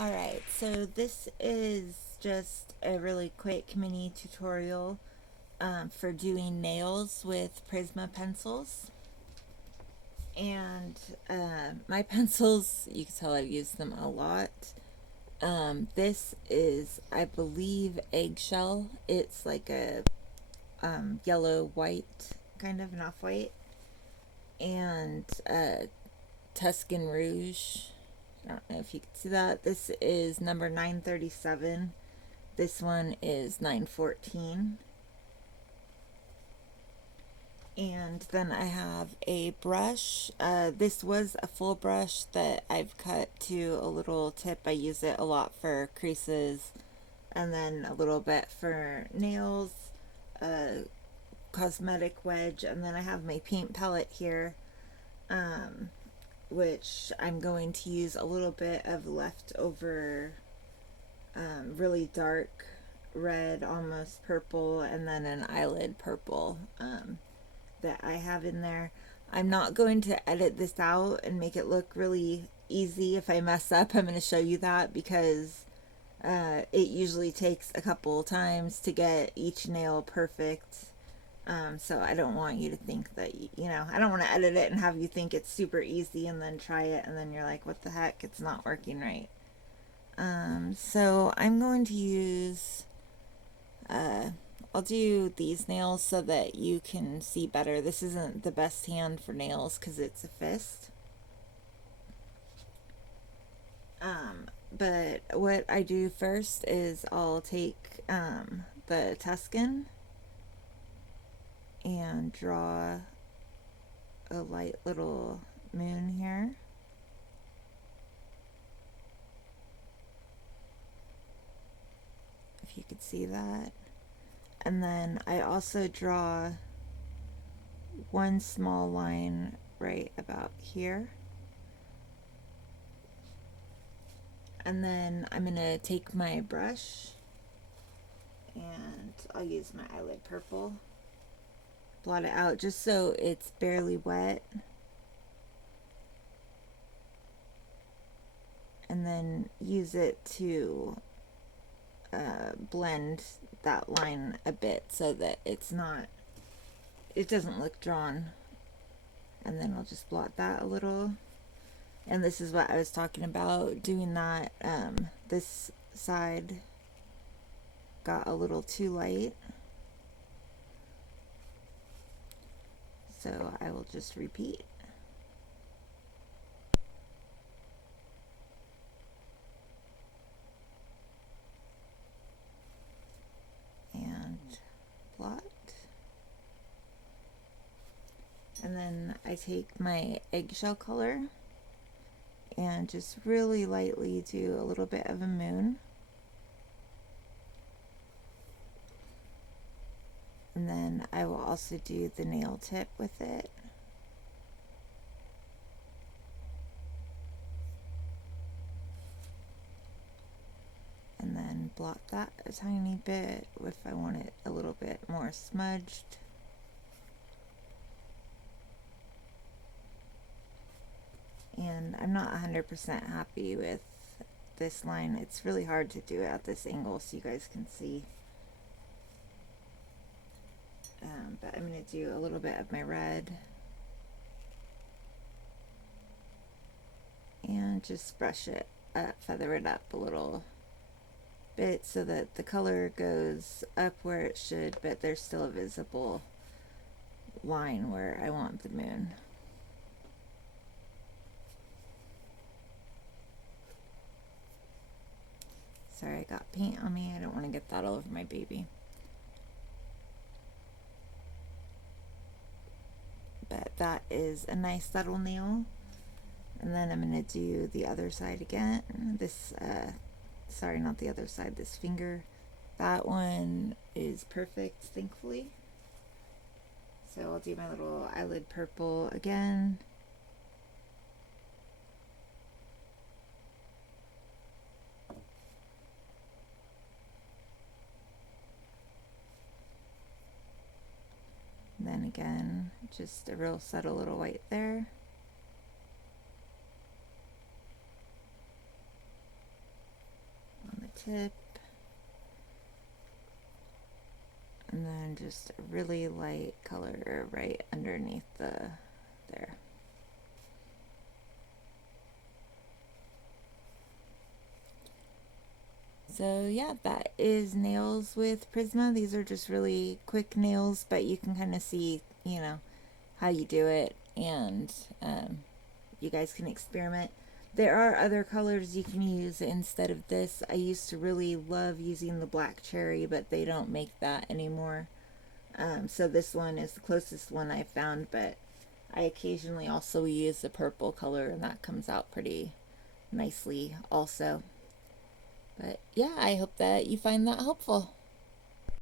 Alright, so this is just a really quick mini tutorial for doing nails with Prisma pencils. And my pencils, you can tell I've used them a lot. This is, I believe, eggshell. It's like a yellow-white, kind of an off-white. And Tuscan Rouge. I don't know if you can see that. This is number 937. This one is 914. And then I have a brush. This was a full brush that I've cut to a little tip. I use it a lot for creases and then a little bit for nails, cosmetic wedge, and then I have my paint palette here, which I'm going to use a little bit of leftover really dark red, almost purple, and then an eyelid purple that I have in there. I'm not going to edit this out and make it look really easy. If I mess up, I'm going to show you that because it usually takes a couple times to get each nail perfect. So I don't want you to think that, I don't want to edit it and have you think it's super easy and then try it and then you're like, what the heck, it's not working right. So I'm going to use, I'll do these nails so that you can see better. This isn't the best hand for nails because it's a fist. But what I do first is I'll take the Tuscan and draw a light little moon here. If you could see that. And then I also draw one small line right about here. And then I'm going to take my brush and I'll use my eyelid purple. Blot it out just so it's barely wet. And then use it to blend that line a bit so that it doesn't look drawn. And then I'll just blot that a little. And this is what I was talking about, doing that. This side got a little too light. So I will just repeat. And blot. And then I take my eggshell color and just really lightly do a little bit of a moon. And then I will also do the nail tip with it. And then blot that a tiny bit if I want it a little bit more smudged. And I'm not 100% happy with this line. It's really hard to do it at this angle so you guys can see. But I'm going to do a little bit of my red. And just brush it up, feather it up a little bit so that the color goes up where it should, but there's still a visible line where I want the moon. Sorry, I got paint on me. I don't want to get that all over my baby. But that is a nice subtle nail. And then I'm going to do the other side again. This, sorry, not the other side, this finger. That one is perfect, thankfully. So I'll do my little eyelid purple again. Then again, just a real subtle little white there. tip. And then just a really light color right underneath there. So yeah, that is nails with Prisma. These are just really quick nails, but you can kind of see, you know, how you do it, and you guys can experiment. There are other colors you can use instead of this. I used to really love using the black cherry, but they don't make that anymore. So this one is the closest one I've found, but I occasionally also use the purple color, and that comes out pretty nicely also. But yeah, I hope that you find that helpful.